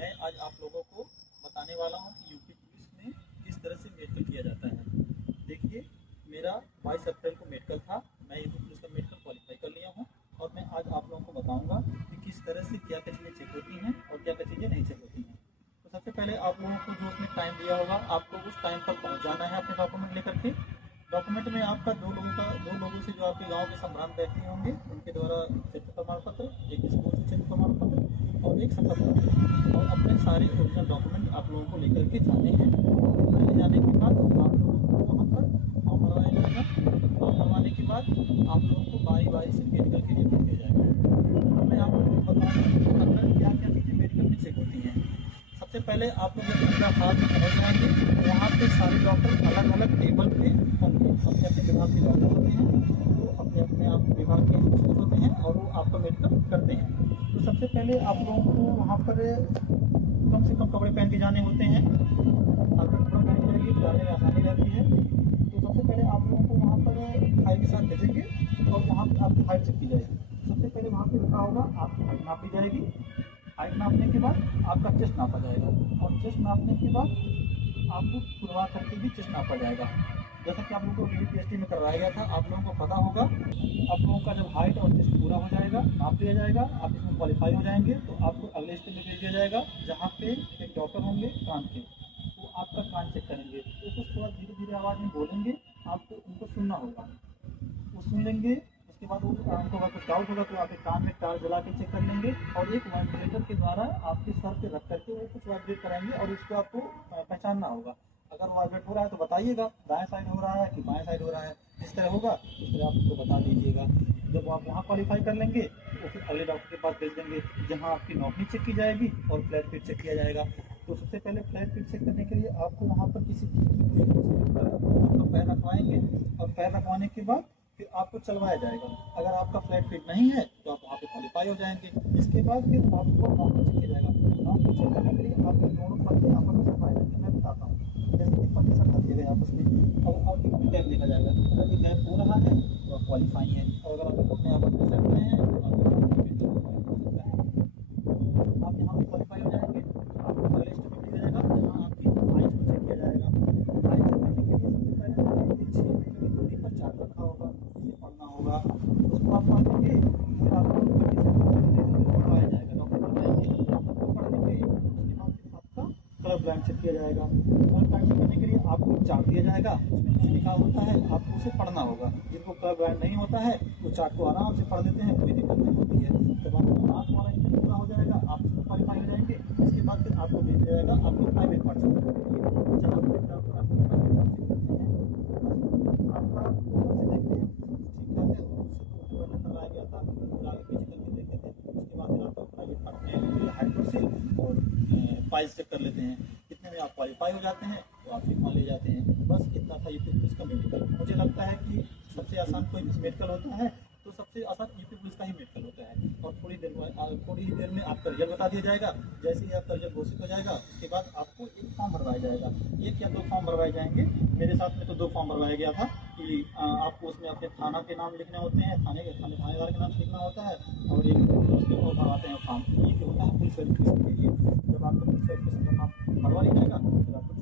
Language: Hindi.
मैं आज आप लोगों को बताने वाला हूं कि यूपी पुलिस में किस तरह से मेडिकल किया जाता है। देखिए, मेरा 22 अप्रैल को मेडिकल था। मैं यूपी पुलिस का मेडिकल क्वालिफाई कर लिया हूं और मैं आज आप लोगों को बताऊंगा कि किस तरह से क्या क्या चीज़ें चेक होती हैं और क्या क्या चीज़ें नहीं चेक होती हैं। तो सबसे पहले आप लोगों को जो उसमें टाइम दिया होगा, आपको उस टाइम पर पहुँच जाना है अपने डॉक्यूमेंट लेकर के। डॉक्यूमेंट में आपका दो लोगों से जो आपके गांव के संभ्रांत व्यक्ति होंगे उनके द्वारा चित्र प्रमाण पत्र, एक स्कूल से चित्र प्रमाण पत्र और एक संकल्प पत्र और अपने सारे ओरिजिनल डॉक्यूमेंट आप लोगों को लेकर के जाने हैं। ले जाने के बाद आप लोगों को वहाँ पर फॉर्म भरवाया जाएगा। फॉर्म भरवाने के बाद आप लोगों को बारी बारी से मेडिकल के लिए भेजा जाएगा। तो मैं आप लोगों को बताऊँगा कि अंदर क्या क्या चीज़ें मेडिकल में चेक होती हैं। सबसे पहले आप लोग जब अंदर हाथ में पहुँच जाएंगे तो वहाँ पे सारे डॉक्टर अलग अलग टेबल पे होंगे। अपने अपने विभाग के डॉक्टर होते हैं, वो अपने अपने आप विभाग के स्पेशलिस्ट होते हैं और वो आपका मेडिकल करते हैं। तो सबसे पहले आप लोगों को वहाँ पर कम से कम कपड़े पहन के जाने होते हैं। अगर कपड़ा पहन के जाएंगे तो जाने में आसानी रहती है। तो सबसे पहले आप लोगों को वहाँ पर फाइल के साथ भेजेंगे और वहाँ पर आपकी हाइट चेक की जाएगी। सबसे पहले वहाँ पर लिखा होगा आपकी हाइट नापी जाएगी। हाइट नापने के बाद आपका चेस्ट नापा जाएगा और चेस्ट नापने के बाद आपको खुलवा करके भी चेस्ट नापा जाएगा। जैसा कि आप लोगों को पीएचडी में करवाया गया था, आप लोगों को पता होगा। आप लोगों का जब हाइट और चेस्ट पूरा हो जाएगा, नाप लिया जाएगा, आप इसमें क्वालिफाई हो जाएंगे तो आपको अगले स्टेप में भेज दिया जाएगा जहाँ पे एक डॉक्टर होंगे कान के, वो आपका कान चेक करेंगे। तो कुछ थोड़ा धीरे धीरे आवाज़ में बोलेंगे, आपको उनको सुनना होगा। वो सुन लेंगे, उसके बाद उनको अगर कुछ डाउट होगा तो आप एक कान में तार जला के चेक कर लेंगे और एक वाइब्रेटर के द्वारा आपके सर पे रख करके वो कुछ वाइब्रेट कराएंगे और इसको आपको पहचानना होगा। अगर वाइब्रेट हो रहा है तो बताइएगा दाएं साइड हो रहा है कि बाएं साइड हो रहा है। जिस तरह होगा उस तरह आप उसको बता दीजिएगा। जब आप वहाँ क्वालिफाई कर लेंगे तो फिर अगले डॉक्टर के पास भेज देंगे जहाँ आपकी नौकरी चेक की जाएगी और फ्लैट फिट चेक किया जाएगा। तो सबसे पहले फ्लैट फिट चेक करने के लिए आपको वहाँ पर किसी आपका पैर रखवाएंगे और पैर रखवाने के बाद फिर आपको चलवाया जाएगा। अगर आपका फ्लैट फिट नहीं है तो आप वहाँ पे क्वालिफाई हो जाएंगे। इसके बाद फिर आपको नॉर्मल चेक किया जाएगा। नॉर्मल चेक करने के लिए आपके दोनों पत्ते आपस में सफाई करके मैं बताता हूँ। जैसे कि पत्ते सब कर दिए गए आपस में और आपकी गैप देखा जाएगा। अगर ये गैप हो रहा है तो आप क्वालिफाई हैं और अगर आप अपने आपस में सेट रहे हैं तो आप यहाँ पे क्वालिफाई हो जाएंगे। आपको अगले स्टेप में मिल जाएगा जहाँ आपकी हाइट को चेक किया जाएगा। हाइट चेक करने के लिए सबसे पहले 6 मीटर की दूरी पर चार्ट रखा होगा, इसे पढ़ना होगा। उसको आप पढ़ लेंगे, फिर आपको पढ़ाया जाएगा। डॉक्टर पढ़ाएंगे, आपको पढ़ लेंगे। उसके बाद फिर आपका कलर ब्लाइंड चेक किया जाएगा। कलर ब्लाइंड चेक करने के लिए आपको एक चार्ट दिया जाएगा, उसमें कुछ लिखा होता है, आपको उसे पढ़ना होगा। जिनको कलर ब्लाइंड नहीं होता है वो चार्ट को आराम से पढ़ लेते हैं, कोई दिक्कत नहीं होती है। जब आपका आँख वाला स्टेप पूरा हो जाएगा, आप इसमें क्वालिफाई हो जाएंगे। इसके बाद फिर आपको भेज दिया जाएगा आपके प्राइवेट पार्ट चेक करने के लिए, जहाँ पर डॉक्टर आपको प्राइवेट पार्ट चेक करते हैं। आपका ऊपर से देखते हैं ठीक ठाक है और उससे तो ऊपर नंबर लाया गया था, आगे पीछे करके देखते थे। उसके बाद फिर आपका प्राइवेट पार्ट में हाइड्रोसिल और फाइल्स चेक कर लेते हैं। इतने में आप क्वालिफाई हो जाते हैं तो आप फिर मान ले जाते हैं। बस इतना था यूपी पुलिस का मेडिकल। मुझे लगता है कि सबसे आसान कोई मेडिकल होता है तो सबसे आसान यूपी पुलिस का ही मेडिकल होता है। और थोड़ी ही देर में आपका रिजल्ट बता दिया जाएगा। जैसे ही आपका रिजल्ट घोषित हो जाएगा उसके बाद आपको एक फॉर्म भरवाया जाएगा, एक या दो फॉर्म भरवाए जाएंगे। मेरे साथ में तो 2 फॉर्म भरवाया गया था कि आपको उसमें अपने थाना के नाम लिखने होते हैं, थानेदार के नाम लिखना होता है और एक उसमें और भरवाते हैं फॉर्म। ये होता है पुलिस वेरिफिकेशन के लिए। जब आपका पुलिस वेरिफिकेशन का फॉर्म भरवा लिया जाएगा फिर आपको